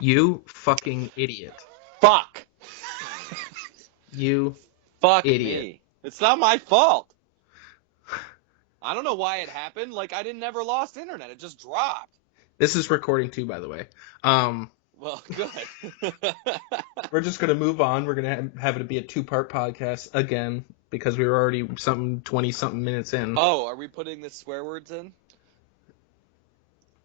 You fucking idiot. Fuck. You Fuck idiot. me. It's not my fault. I don't know why it happened. Like, I didn't never lost internet. It just dropped. This is recording too, by the way. Well, good. We're just gonna move on. We're gonna have it be a two-part podcast again because we were already 20 something minutes in. Oh, are we putting the swear words in?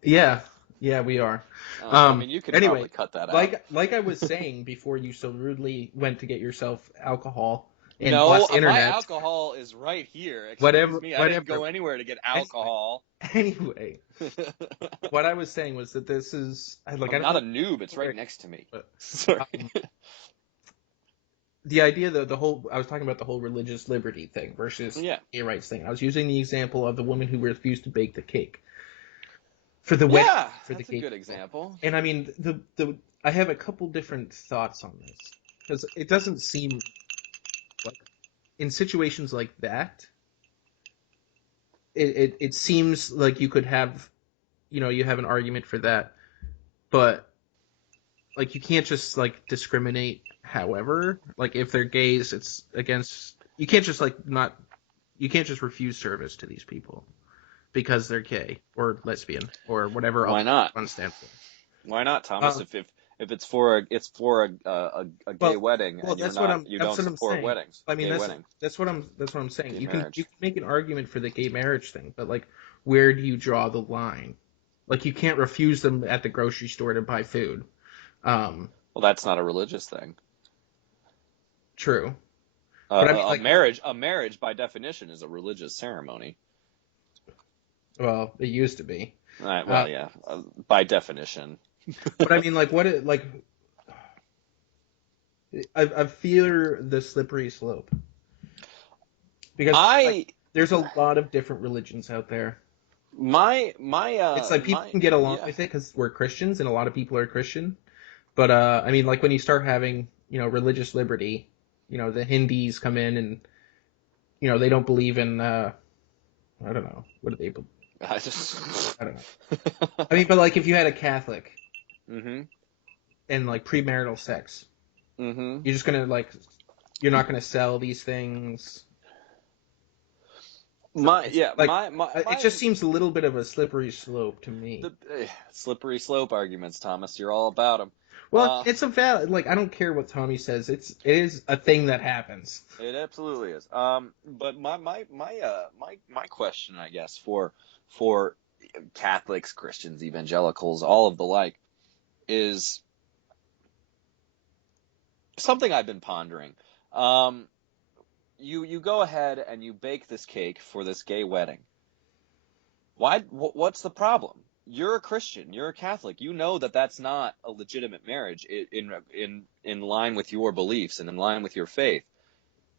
Yeah, we are. I mean, you could Anyway, probably cut that out. like I was saying before, you so rudely went to get yourself alcohol and No, plus my internet. alcohol is right here. Excuse Whatever, me. I didn't whatever. go anywhere to get Anyway, alcohol. anyway, what I was saying was that this is like I I'm don't not a know, noob. It's right next to me. but Sorry. the idea that the whole I was talking about the whole religious liberty thing versus Yeah. gay rights thing. I was using the example of the woman who refused to bake the cake for the wedding Yeah, for the that's a gay good people. example. And I mean the I have a couple different thoughts on this because it doesn't seem like in situations like that it seems like you could have you have an argument for that, but like you can't just like discriminate. However, like if they're gays, it's against. You can't just like not. You can't just refuse service to these people because they're gay or lesbian or whatever Why else not? one stands for. Why not, Thomas? If it's for a gay Well, wedding well, and that's what I'm. you That's don't what I'm support saying. weddings, I mean, gay weddings, that's what I'm saying. gay You marriage. can make an argument for the gay marriage thing, but like, where do you draw the line? Like, you can't refuse them at the grocery store to buy food. Um, Well, that's not a religious thing. True, but I mean, like, A marriage by definition is a religious ceremony. well, it used to be. Right, Uh, well, yeah, by definition. but I mean, like, what it like. I fear the slippery slope because like I there's a lot of different religions out there. It's like people my can get along yeah. with it because we're Christians and a lot of people are Christian. But I mean, like when you start having religious liberty, the Hindus come in and they don't believe in I don't know what do they believe? I just I don't know. I mean, but like if you had a Catholic Mhm. and like premarital sex, Mhm. you're just gonna like you're not gonna sell these things. So My it's yeah, like it my just seems a little bit of a slippery slope to me. the slippery slope arguments, Thomas. You're all about them. Well, it's a valid like I don't care what Tommy says. It is a thing that happens. It absolutely is. But my question, I guess, for Catholics, Christians, evangelicals, all of the like, is something I've been pondering. Um, you go ahead and you bake this cake for this gay wedding. What's the problem? You're a Christian. You're a Catholic. You know that that's not a legitimate marriage in line with your beliefs and in line with your faith.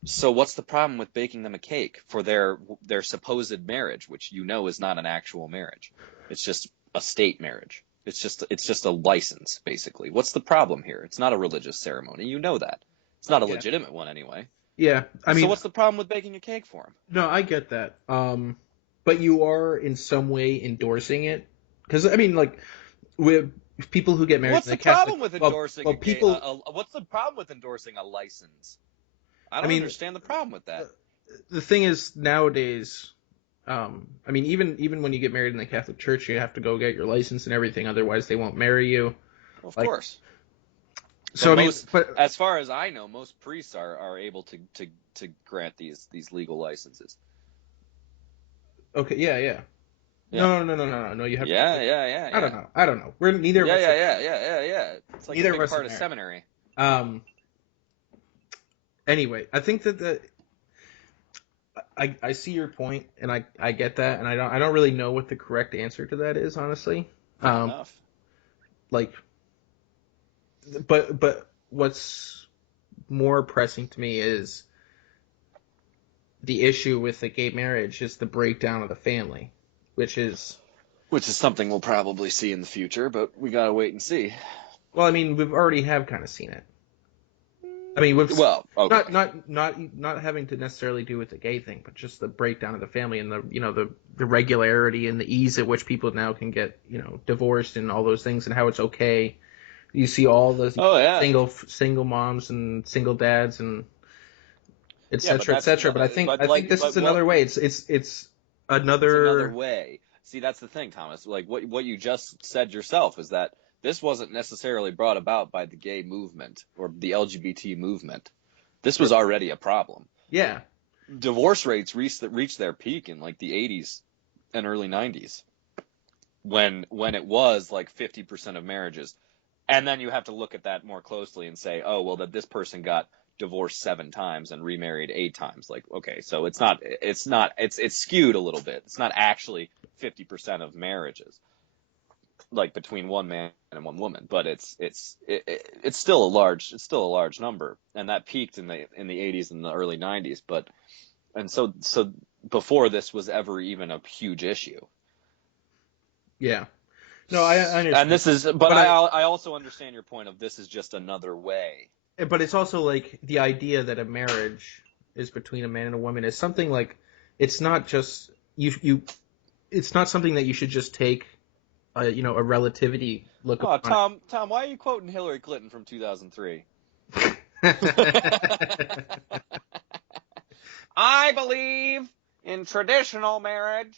So what's the problem with baking them a cake for their supposed marriage, which you know is not an actual marriage? It's just a state marriage. It's just a license, basically. What's the problem here? It's not a religious ceremony. You know that. It's not a Yeah. legitimate one anyway. Yeah, I So mean, what's the problem with baking a cake for him? no, I get that. But you are in some way endorsing it because I mean, like with people who get married What's in the the Catholic, problem with well, endorsing a cake? people. What's the problem with endorsing a license? I I don't mean, understand the problem with that. the thing is nowadays, I mean, even when you get married in the Catholic Church, you have to go get your license and everything, otherwise they won't marry you. Well, of Like, course. But so I mean, but as far as I know, most priests are able to grant these legal licenses. okay, yeah, yeah. Yeah. No. You have to. Yeah, yeah, yeah, I don't yeah. know. I don't know. We're neither of Yeah, us yeah, are. yeah, yeah, yeah, yeah. It's like a Neither of big us are part of married. seminary. Um. Anyway, I think that I see your point and I get that and I don't really know what the correct answer to that is honestly. Fair Um. enough. Like, but what's more pressing to me is the issue with the gay marriage is the breakdown of the family, which is Which is something we'll probably see in the future, but we gotta wait and see. well, I mean, we've already have kind of seen it. I mean, with Well, okay. not having to necessarily do with the gay thing, but just the breakdown of the family and the the regularity and the ease at which people now can get divorced and all those things and how it's okay You see all the Oh yeah. single moms and single dads and et Yeah, but cetera, et that's cetera. But but I think like this but is what another way. It's it's another another. way. See, that's the thing, Thomas. Like what you just said yourself is that this wasn't necessarily brought about by the gay movement or the LGBT movement. This was already a problem. Yeah, Divorce rates reached their peak in like the 80s and early 90s when it was like 50% of marriages. And then you have to look at that more closely and say, oh, well, that this person got divorced 7 times and remarried 8 times. Like, okay, so it's skewed a little bit. It's not actually 50% of marriages, like between one man and one woman, but it's still a large number, and that peaked in the 80s and the early 90s. But and so before this was ever even a huge issue. yeah. No, I And understand, this is, but but I also understand your point of this is just another way. but it's also like the idea that a marriage is between a man and a woman is something like it's not just you. It's not something that you should just take a relativity look Oh, upon Tom, why are you quoting Hillary Clinton from 2003? it. I believe in traditional marriage,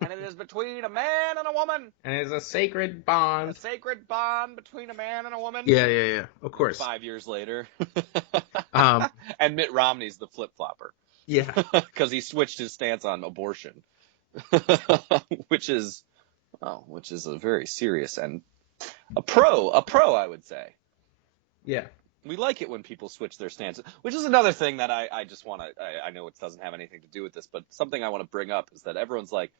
and it is between a man and a woman. And it's a sacred A bond. sacred bond between a man and a woman. Yeah, yeah, yeah. Of course. 5 years later. Um, And Mitt Romney's the flip-flopper yeah, because he switched his stance on abortion, which is a very serious and a pro, I would say. yeah, We like it when people switch their stances, which is another thing that I just want to, I know it doesn't have anything to do with this, but something I want to bring up is that everyone's like,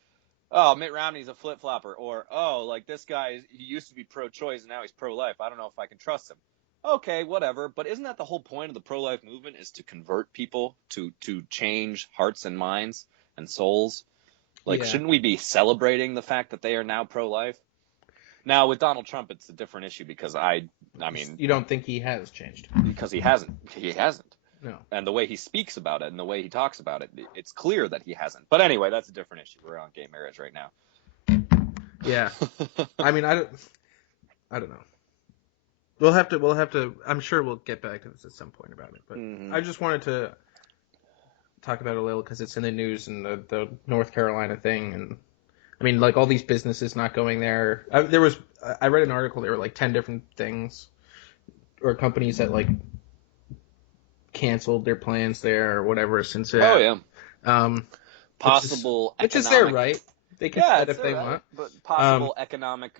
oh, Mitt Romney's a flip-flopper, or, oh, like this guy, he used to be pro-choice and now he's pro-life. I don't know if I can trust him. Okay, whatever. But isn't that the whole point of the pro-life movement, is to convert people, to change hearts and minds and souls? Like, yeah. shouldn't we be celebrating the fact that they are now pro-life? Now, with Donald Trump, it's a different issue because I mean, You don't think he has changed? because he hasn't. He hasn't. No. And the way he speaks about it and the way he talks about it, it's clear that he hasn't. But anyway, that's a different issue. We're on gay marriage right now. Yeah. I mean, I don't know. We'll have to. I'm sure we'll get back to this at some point about it. But Mm-hmm. I just wanted to talk about it a little because it's in the news and the North Carolina thing, and I mean, like all these businesses not going there. I read an article. There were like 10 different things or companies that like canceled their plans there or whatever since it. Oh yeah. Um, Possible which is economic. their right. They can do Yeah, that it's if they right. want. But possible economic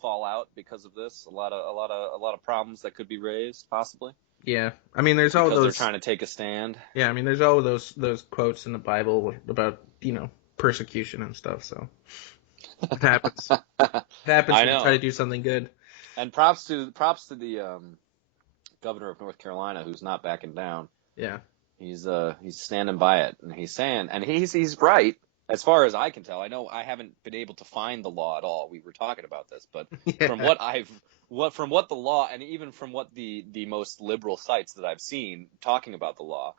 fallout because of this. A lot of problems that could be raised, possibly, Yeah, I mean, there's all because they're those. trying to take a stand. Yeah, I mean, there's all those quotes in the Bible about persecution and stuff. So it happens. It happens I when you try know. to do something good. And props to the governor of North Carolina, who's not backing down. Yeah. He's standing by it, and he's saying, and he's right as far as I can tell. I know I haven't been able to find the law at all. We were talking about this, but from Yeah. from what the law, and even from what the most liberal sites that I've seen talking about the law,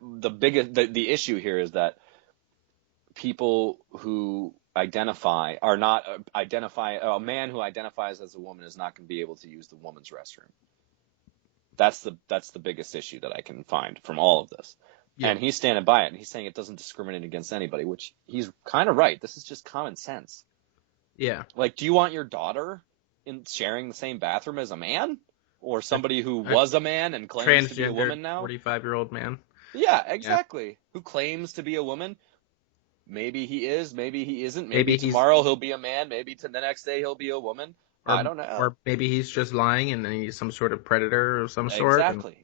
the issue here is that people who identify are not identify a man who identifies as a woman is not going to be able to use the woman's restroom. That's the biggest issue that I can find from all of this. Yeah. And he's standing by it, and he's saying it doesn't discriminate against anybody, which he's kind of right. This is just common sense. Yeah. Like, do you want your daughter in sharing the same bathroom as a man, or somebody who A was a man and claims to be a woman transgendered now? 45-year-old man. Yeah, exactly. Who claims to be a woman? Maybe he is, maybe he isn't. Maybe tomorrow he'll be a man. Maybe the next day he'll be a woman. I don't know. Or maybe he's just lying and he's some sort of predator of some sort.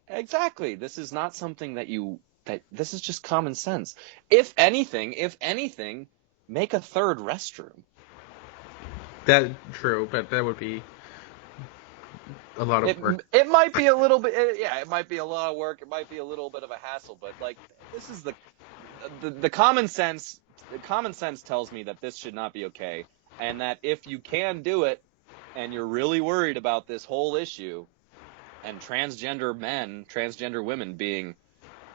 Exactly. This is not something this is just common sense. If anything, make a third restroom. That's true, but that would be a lot of work. It might be a little bit, yeah, it might be a lot of work. It might be a little bit of a hassle, but like, this is the common sense. The common sense tells me that this should not be okay, and that if you can do it, and you're really worried about this whole issue, and transgender women being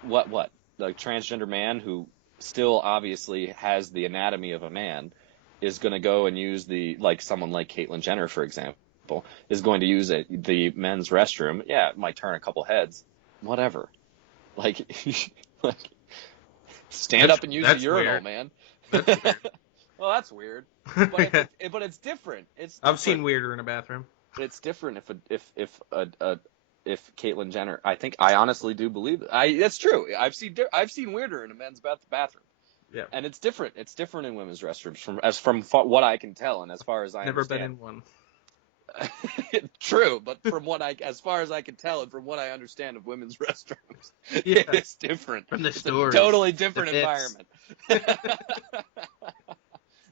what like transgender man who still obviously has the anatomy of a man is going to go and use like someone like Caitlyn Jenner, for example, is going to use the men's restroom, yeah, it might turn a couple heads, whatever. Like, like stand up and use the That's urinal, weird. man. That's weird. Well, that's weird, but Yeah. it's different. It's I've seen different. weirder in a bathroom. It's different if Caitlyn Jenner. I honestly do believe it. That's true. I've seen weirder in a men's bathroom, Yeah. and it's different. It's different in women's restrooms from what I can tell and as far as I Never been understand. in one. True, but as far as I can tell and from what I understand of women's restrooms, Yeah. it's different. From the It's stories. a totally different The myths. environment.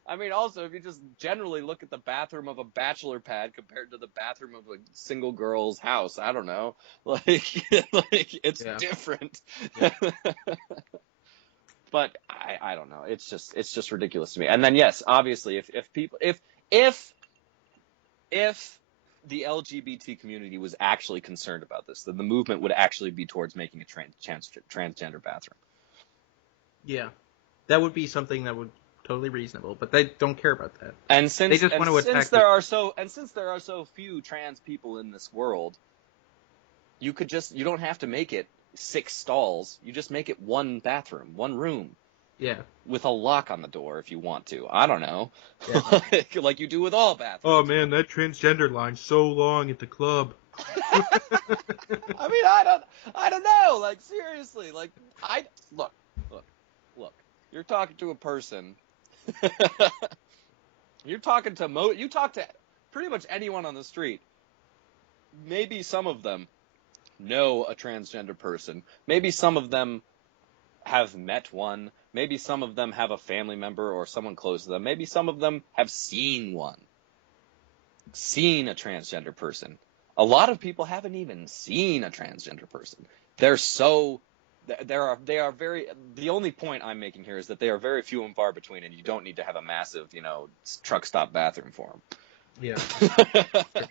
I mean, also, if you just generally look at the bathroom of a bachelor pad compared to the bathroom of a single girl's house, I don't know. Like, it's Yeah. different. Yeah. But I don't know. It's just ridiculous to me. And then yes, obviously, if the LGBT community was actually concerned about this, then the movement would actually be towards making a transgender bathroom. Yeah. That would be something that would totally reasonable, but they don't care about that. And They since just want to since attack there the. are so few trans people in this world, you don't have to make it 6 stalls. You just make it one bathroom, one room. Yeah. With a lock on the door if you want to. I don't know. Yeah. Like you do with all bathrooms. Oh man, that transgender line's so long at the club. I mean, I don't know. Like seriously, like look. You're talking to a person. You talk to pretty much anyone on the street. Maybe some of them know a transgender person. Maybe some of them have met one. Maybe some of them have a family member or someone close to them. Maybe some of them have seen a transgender person. A lot of people haven't even seen a transgender person. The only point I'm making here is that they are very few and far between, and you don't need to have a massive, truck stop bathroom for Yeah. them.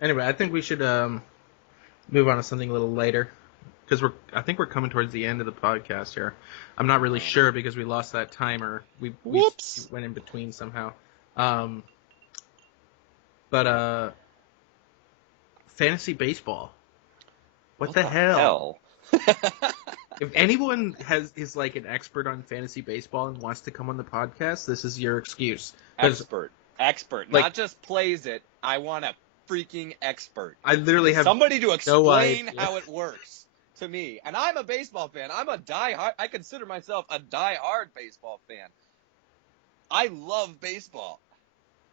Anyway, I think we should move on to something a little later. Because I think we're coming towards the end of the podcast here. I'm not really sure because we lost that timer. We went in between somehow. But fantasy baseball. What the hell? If anyone is like an expert on fantasy baseball and wants to come on the podcast, this is your excuse. Expert, like, not just plays it. I want a freaking expert. I literally have somebody to explain no how it works to me. And I'm a baseball fan. I consider myself a die-hard baseball fan. I love baseball.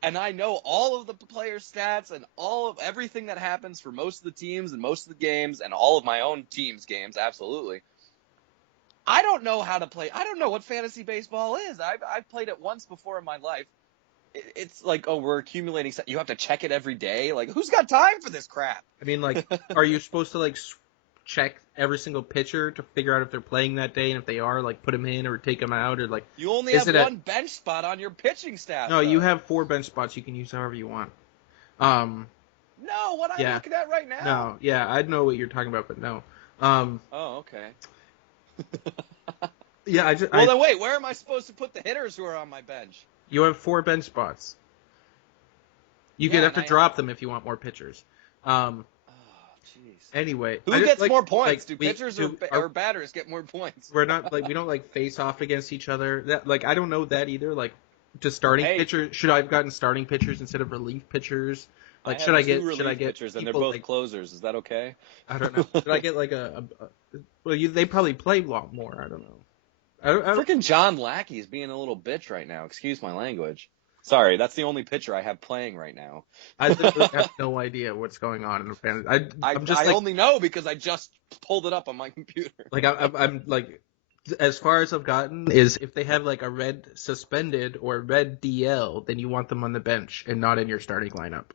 And I know all of the players' stats and all of everything that happens for most of the teams and most of the games and all of my own team's games, absolutely. I don't know how to play. I don't know what fantasy baseball is. I've played it once before in my life. It's like, oh, we're accumulating. You have to check it every day. Like, who's got time for this crap? I mean, like, are you supposed to, like, check every single pitcher to figure out if they're playing that day, and if they are, like, put them in or take them out, or, like... You only have one bench spot on your pitching staff, No, though. you have 4 bench spots you can use however you want. No, what I'm looking at right now? No, yeah, I know what you're talking about, but no. Oh, okay. Yeah, then wait, where am I supposed to put the hitters who are on my bench? You have 4 bench spots. You could have to drop them if you want more pitchers. Oh, jeez. Anyway, who gets more points? Like, do pitchers or batters get more points? We're not like we don't like face off against each other. That like I don't know that either. Like, just starting pitchers. Should I have gotten starting pitchers instead of relief pitchers? Like, should I get pitchers and they're both closers? Is that okay? I don't know. Should I get like well, they probably play a lot more. I don't know. Freaking John Lackey is being a little bitch right now. Excuse my language. Sorry, that's the only pitcher I have playing right now. I literally have no idea what's going on in the fantasy. I only know because I just pulled it up on my computer. Like I'm like, as far as I've gotten is if they have like a red suspended or red DL, then you want them on the bench and not in your starting lineup.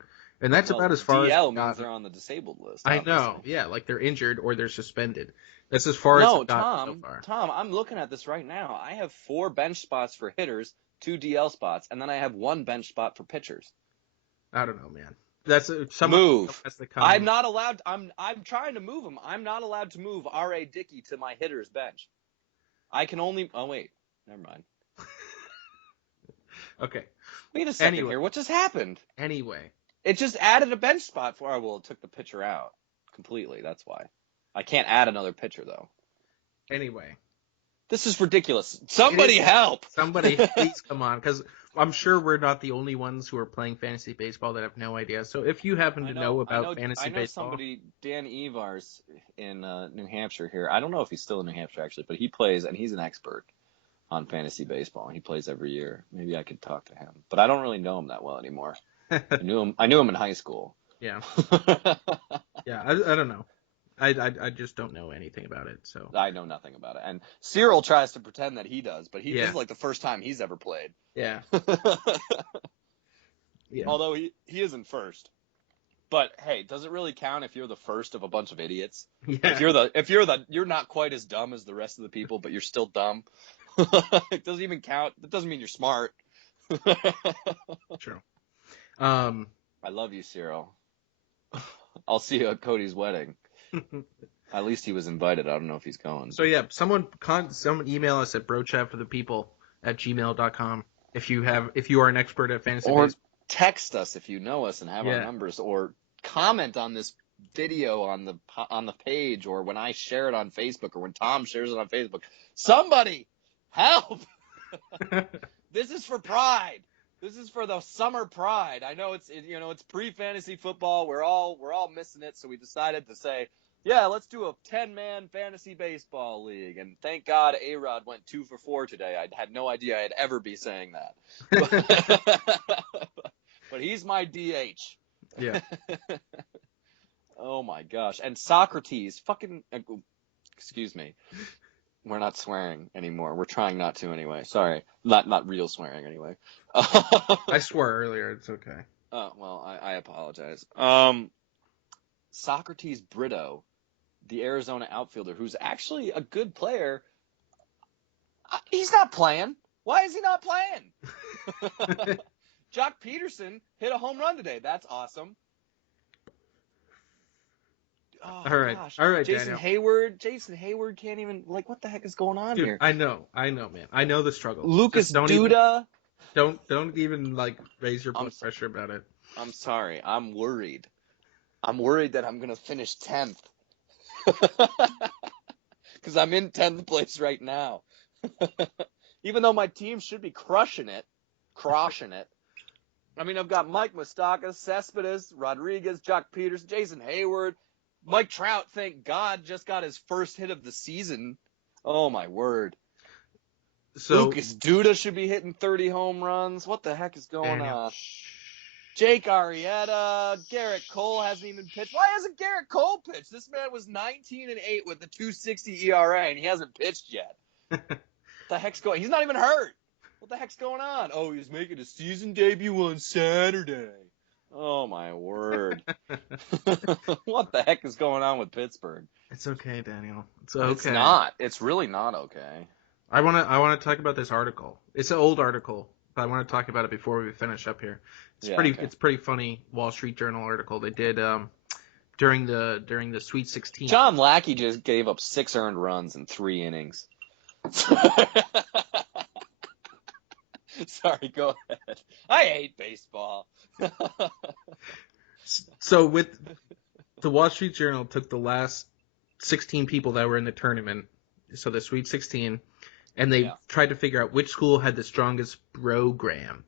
And that's about as far as DL means they're on the disabled list. Obviously. I know, yeah, like they're injured or they're suspended. That's as far as I've gotten so far. Tom, I'm looking at this right now. I have 4 bench spots for hitters, 2 DL spots, and then I have 1 bench spot for pitchers. I don't know, man. That's move. I'm not allowed. I'm trying to move him. I'm not allowed to move R.A. Dickey to my hitter's bench. I can only. Oh wait, never mind. Okay. Wait a second here. What just happened? Anyway, It just added a bench spot for. Oh, well, it took the pitcher out completely. That's why. I can't add another pitcher though. Anyway, This is ridiculous. it is. Somebody help! Somebody, please come on, because I'm sure we're not the only ones who are playing fantasy baseball that have no idea. So if you happen to know about fantasy I know baseball, somebody, Dan Evars in New Hampshire here. I don't know if he's still in New Hampshire actually, but he plays and he's an expert on fantasy baseball. He plays every year. Maybe I could talk to him, but I don't really know him that well anymore. I knew him in high school. yeah, yeah, I don't know. I just don't know anything about it. So I know nothing about it. And Cyril tries to pretend that he does, but this yeah, is like the first time he's ever played. yeah, yeah. Although he isn't first. But hey, does it really count if you're the first of a bunch of idiots? Yeah. You're not quite as dumb as the rest of the people, but you're still dumb. It doesn't even count. That doesn't mean you're smart. True. I love you, Cyril. I'll see you at Cody's wedding. At least he was invited. I don't know if he's going. So yeah, someone email us at brochatforthepeople@gmail.com if you are an expert at fantasy or baseball. Text us if you know us and have our numbers, or comment on this video on the page, or when I share it on Facebook, or when Tom shares it on Facebook. Somebody help! This is for Pride. This is for the summer Pride. I know it's pre-fantasy football. We're all missing it, so we decided to say, yeah, let's do a 10-man fantasy baseball league. And thank God A-Rod went 2 for 4 today. I had no idea I'd ever be saying that. But he's my DH. Yeah. Oh my gosh. And Socrates, excuse me. We're not swearing anymore. We're trying not to anyway. Sorry. Not real swearing anyway. I swore earlier. It's okay. Oh, well, I apologize. Socrates Brito, the Arizona outfielder, who's actually a good player, he's not playing. Why is he not playing? Jock Peterson hit a home run today. That's awesome. Oh, all right, gosh. Jason Hayward can't even, what the heck is going on Dude, here? I know, man. I know the struggle. Lucas Duda. Don't even raise your blood pressure about it. I'm sorry. I'm worried. I'm worried that I'm gonna finish 10th. Because I'm in 10th place right now. Even though my team should be crushing it. I mean, I've got Mike Moustakas, Cespedes, Rodriguez, Jock Peterson, Jason Hayward, Mike Trout, thank God, just got his first hit of the season. Oh, my word. So, Lucas Duda should be hitting 30 home runs. What the heck is going on? Jake Arrieta, Garrett Cole hasn't even pitched. Why hasn't Garrett Cole pitched? This man was 19-8 with a 2.60 ERA, and he hasn't pitched yet. What the heck's going on? He's not even hurt. What the heck's going on? Oh, he's making a season debut on Saturday. Oh, my word. What the heck is going on with Pittsburgh? It's okay, Daniel. It's okay. It's not. It's really not okay. I want to talk about this article. It's an old article, but I want to talk about it before we finish up here. It's pretty funny Wall Street Journal article they did during the Sweet 16. John Lackey just gave up 6 earned runs in 3 innings. Sorry, go ahead. I hate baseball. So with the Wall Street Journal took the last 16 people that were in the tournament, so the Sweet 16, and they tried to figure out which school had the strongest program.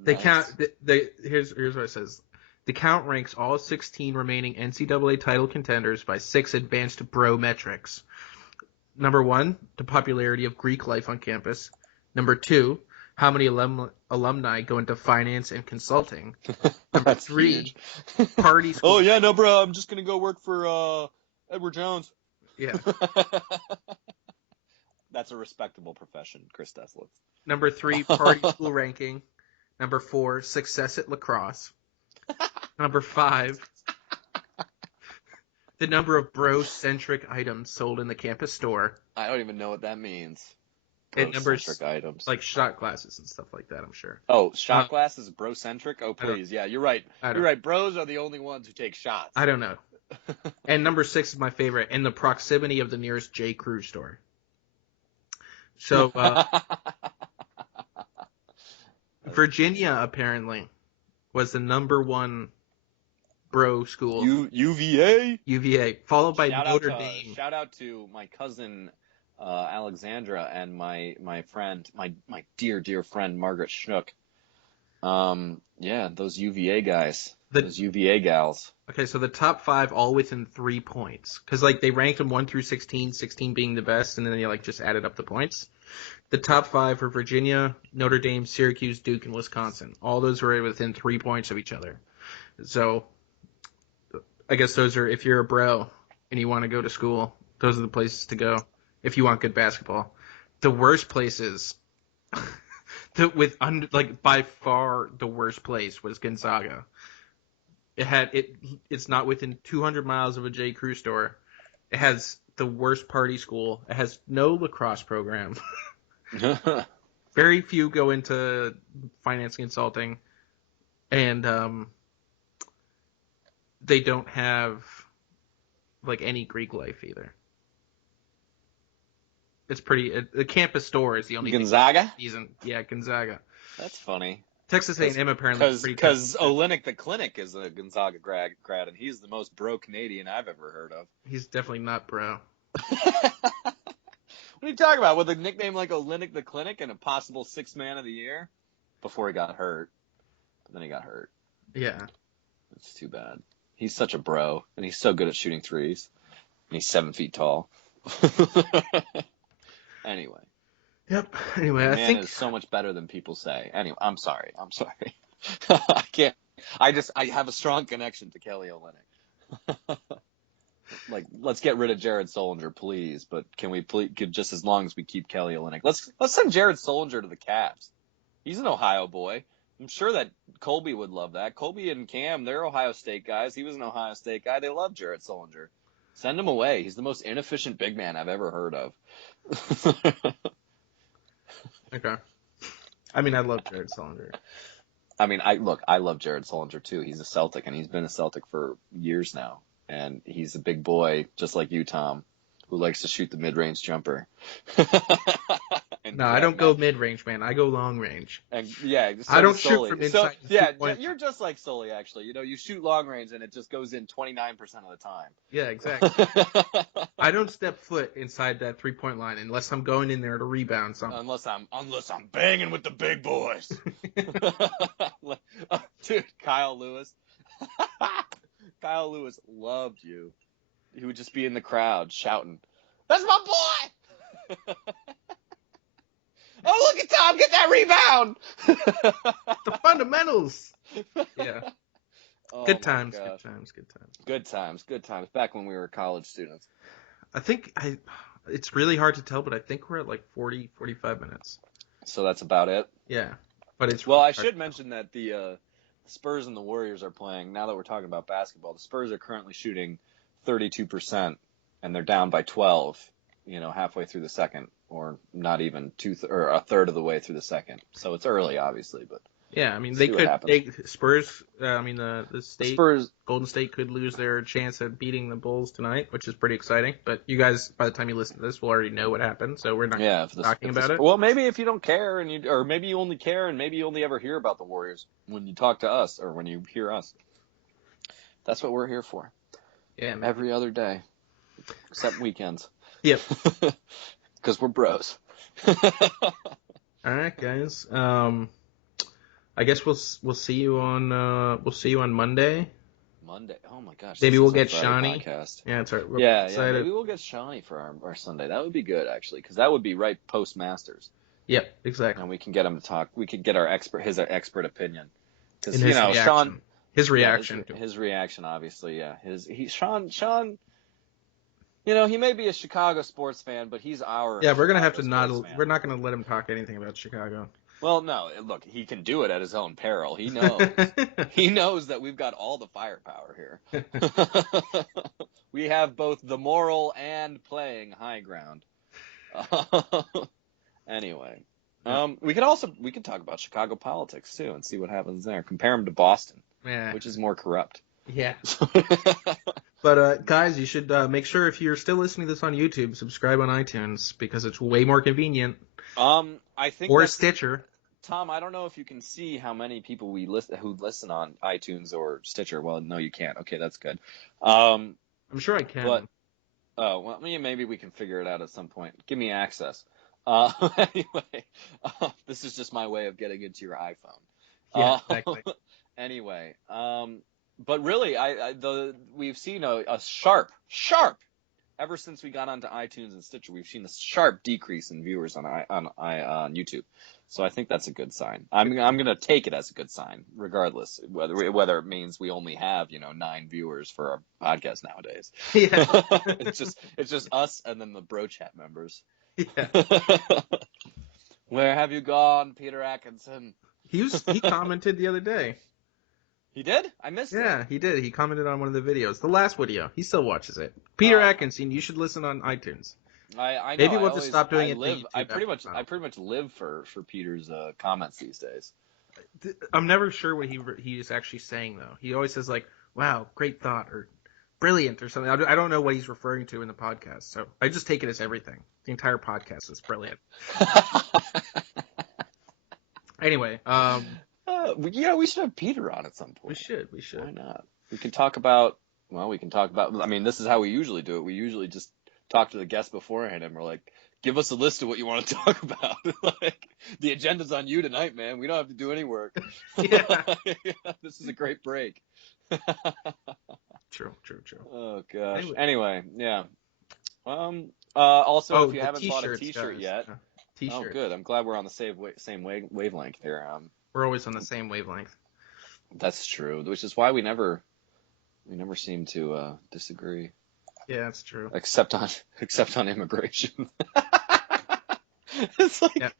They count. Here's what it says. The count ranks all 16 remaining NCAA title contenders by 6 advanced bro metrics. Number 1, the popularity of Greek life on campus. Number 2, how many alumni go into finance and consulting. Number 3, party school. Oh yeah, no, bro, I'm just gonna go work for Edward Jones. Yeah. That's a respectable profession, Chris Teslitz. Number 3, party school ranking. Number 4, success at lacrosse. Number 5, the number of bro-centric items sold in the campus store. I don't even know what that means. And bro-centric items. Like shot glasses and stuff like that, I'm sure. Oh, shot glasses, bro-centric? Oh, please. Yeah, you're right. You're right. Bros are the only ones who take shots. I don't know. And number 6 is my favorite, and the proximity of the nearest J. Crew store. So, Virginia, apparently, was the #1 bro school. UVA. UVA, followed by Notre Dame. Shout out to my cousin Alexandra and my friend, my dear friend Margaret Schnook. Yeah, those UVA guys, those UVA gals. Okay, so the top 5 all within 3 points, because like they ranked them 1 through 16, 16 being the best, and then they like just added up the points. The top 5 were Virginia, Notre Dame, Syracuse, Duke, and Wisconsin. All those were within 3 points of each other. So I guess those are, if you're a bro and you want to go to school, those are the places to go if you want good basketball. The worst places, by far the worst place was Gonzaga. It's not within 200 miles of a J. Crew store. It has the worst party school. It has no lacrosse program. Very few go into finance consulting, and they don't have like any Greek life either. It's pretty. The campus store is the only Gonzaga. Yeah, Gonzaga. That's funny. Texas A&M apparently is pretty. Because Olenek the Clinic is a Gonzaga grad, and he's the most bro Canadian I've ever heard of. He's definitely not bro. What are you talking about? With a nickname like Olenek the Clinic and a possible 6th man of the year? Before he got hurt. But then he got hurt. Yeah. It's too bad. He's such a bro, and he's so good at shooting threes. And he's 7 feet tall. Anyway. Yep. Anyway, the I man think is so much better than people say. Anyway, I'm sorry. I have a strong connection to Kelly Olynyk. Like, let's get rid of Jared Solinger, please. But can we please, just as long as we keep Kelly Olynyk? Let's send Jared Solinger to the Cavs. He's an Ohio boy. I'm sure that Colby would love that. Colby and Cam, they're Ohio State guys. He was an Ohio State guy. They love Jared Solinger. Send him away. He's the most inefficient big man I've ever heard of. Okay. I mean, I love Jared Solinger. I mean, I love Jared Solinger too. He's a Celtic, and he's been a Celtic for years now. And he's a big boy, just like you, Tom, who likes to shoot the mid-range jumper. No, I don't go mid-range, man. I go long-range. And yeah, so I don't Sully. shoot from inside. You're just like Sully, actually. You know, you shoot long-range, and it just goes in 29% of the time. Yeah, exactly. I don't step foot inside that three-point line unless I'm going in there to rebound something. Unless I'm banging with the big boys. Dude, Kyle Lewis. Kyle Lewis loved you. He would just be in the crowd shouting, "That's my boy!" Oh, look at Tom get that rebound! The fundamentals. Yeah. Oh, good times. Back when we were college students. I think it's really hard to tell, but I think we're at like 40, 45 minutes. So that's about it? Yeah. But it's well, I should mention that the Spurs and the Warriors are playing. Now that we're talking about basketball, the Spurs are currently shooting 32%, and they're down by 12, halfway through the second, or not even or a third of the way through the second. So it's early, obviously, but yeah, I mean Spurs. The state Spurs, Golden State could lose their chance at beating the Bulls tonight, which is pretty exciting. But you guys, by the time you listen to this, will already know what happened, so we're not talking about it. Well, maybe if you don't care, or maybe you only care, and maybe you only ever hear about the Warriors when you talk to us or when you hear us. That's what we're here for. Yeah, man. Every other day, except weekends. Yep. Because we're bros. All right, guys. I guess we'll see you on Monday. Monday. Oh my gosh. Maybe we'll get Shawnee. Podcast. Yeah, that's right. Yeah. Maybe we'll get Shawnee for our Sunday. That would be good, actually, because that would be right post Masters. Yep, exactly. And we can get him to talk. We could get his expert opinion. Because Sean. His reaction. His reaction, obviously, yeah. Sean. He may be a Chicago sports fan, but he's our. Yeah, we're gonna have to not. We're not gonna let him talk anything about Chicago. Well, no. Look, he can do it at his own peril. He knows. He knows that we've got all the firepower here. We have both the moral and playing high ground. Anyway, we could talk about Chicago politics too and see what happens there. Compare them to Boston, which is more corrupt. Yeah. But guys, you should make sure if you're still listening to this on YouTube, subscribe on iTunes because it's way more convenient. I think or Stitcher. Tom, I don't know if you can see how many people who listen on iTunes or Stitcher. Well, no, you can't. Okay, that's good. Um, I'm sure I but can. oh, well, maybe we can figure it out at some point. Give me access. Anyway, this is just my way of getting into your iPhone. Yeah, Uh, exactly. anyway, but really, we've seen a sharp ever since we got onto iTunes and Stitcher. We've seen a sharp decrease in viewers on YouTube. So I think that's a good sign. I'm gonna take it as a good sign, regardless whether it means we only have 9 viewers for our podcast nowadays. Yeah. it's just us and then the bro chat members. Yeah. Where have you gone, Peter Atkinson? He commented the other day. He did? I missed it. Yeah, he did. He commented on one of the videos. The last video. He still watches it. Peter Atkinson, you should listen on iTunes. I know. Maybe we'll just stop doing it to YouTube. I pretty much live for Peter's comments these days. I'm never sure what he is actually saying though. He always says like, "Wow, great thought," or "brilliant," or something. I don't know what he's referring to in the podcast, so I just take it as everything. The entire podcast is brilliant. Anyway, we should have Peter on at some point. we should. Why not? We can talk about. I mean, this is how we usually do it. We usually just talk to the guest beforehand, and we're like, give us a list of what you want to talk about. Like, the agenda's on you tonight, man. We don't have to do any work. Yeah. This is a great break. True. Oh gosh. Anyway, yeah. Also, if you haven't bought a T-shirt yet, T-shirt. oh good. I'm glad we're on the same wavelength here. We're always on the same wavelength. That's true. Which is why we never seem to disagree. Yeah, that's true. Except on immigration. It's like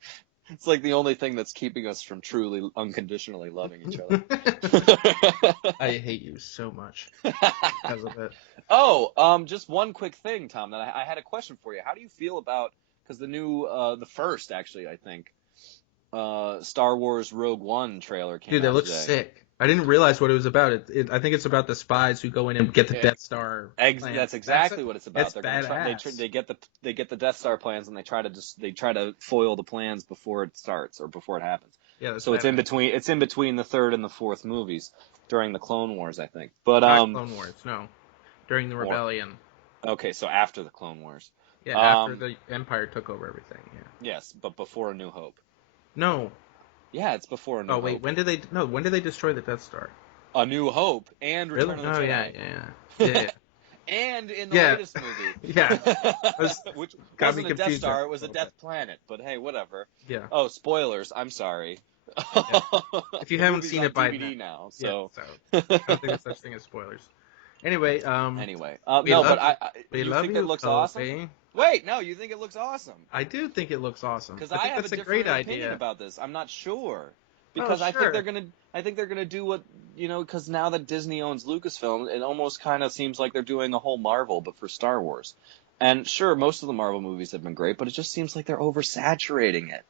It's like the only thing that's keeping us from truly unconditionally loving each other. I hate you so much because of it. Oh, just one quick thing, Tom, that I had a question for you. How do you feel about, because the first, actually, I think, Star Wars Rogue One trailer came out Dude, that looks today. sick. I didn't realize what it was about. I think it's about the spies who go in and get the Death Star plans. That's exactly what it's about. They're badass. They get the Death Star plans and they try to foil the plans before it starts or before it happens. Yeah, so it's badass. it's in between the third and the fourth movies during the Clone Wars, I think. But not Clone Wars, no. During the Rebellion. Okay, so after the Clone Wars. Yeah, after the Empire took over everything. Yeah. Yes, but before A New Hope. No. Yeah, it's before A New Hope. Oh wait, when did they destroy the Death Star? A New Hope and Return of the Jedi. Yeah. And in the latest movie. Yeah. Which wasn't a Death Star, it was a Death Planet. But hey, whatever. Yeah. Oh, spoilers. I'm sorry. Yeah. If you haven't seen it by DVD now, so. Yeah, so I don't think there's such thing as spoilers. Anyway, you think it looks awesome? Wait, no, you think it looks awesome? I do think it looks awesome. Because I have a different opinion about this. I'm not sure. Because I think they're gonna do what, because now that Disney owns Lucasfilm, it almost kind of seems like they're doing a whole Marvel, but for Star Wars. And sure, most of the Marvel movies have been great, but it just seems like they're oversaturating it.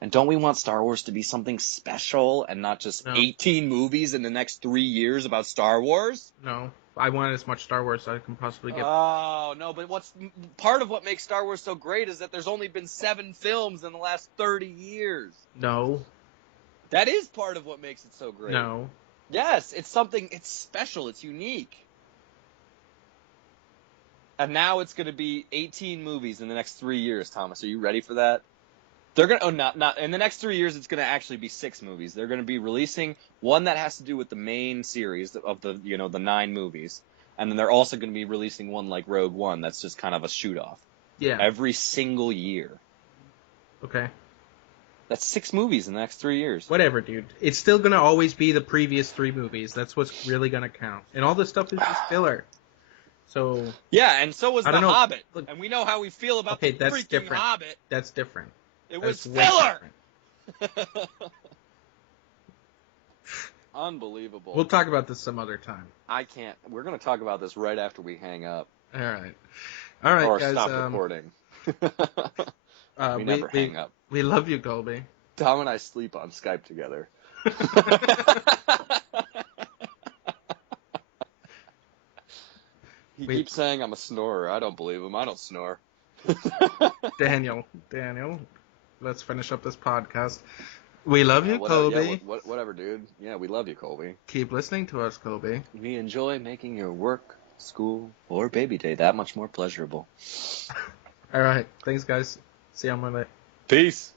And don't we want Star Wars to be something special and not just 18 movies in the next 3 years about Star Wars? No. I want as much Star Wars as I can possibly get. Oh, no, but part of what makes Star Wars so great is that there's only been 7 films in the last 30 years. No. That is part of what makes it so great. No. Yes, it's special, it's unique. And now it's going to be 18 movies in the next 3 years, Thomas. Are you ready for that? They're going to, not, in the next 3 years, it's going to actually be 6 movies. They're going to be releasing one that has to do with the main series of the 9 movies. And then they're also going to be releasing one like Rogue One that's just kind of a shoot-off. Yeah. Every single year. Okay. That's 6 movies in the next 3 years. Whatever, dude. It's still going to always be the previous 3 movies. That's what's really going to count. And all this stuff is just filler. So. Yeah, and so was The Hobbit. Look, and we know how we feel about the freaking different. Hobbit. That's different. It was filler! Unbelievable. We'll talk about this some other time. I can't. We're going to talk about this right after we hang up. All right, or guys. Stop recording. We never hang up. We love you, Colby. Tom and I sleep on Skype together. He keeps saying I'm a snorer. I don't believe him. I don't snore. Daniel, let's finish up this podcast. We love Yeah, you, whatever. Yeah, Colby. whatever, dude. Yeah, we love you, Colby. Keep listening to us, Colby. We enjoy making your work, school, or baby day that much more pleasurable. All right. Thanks, guys. See you on Monday. Peace.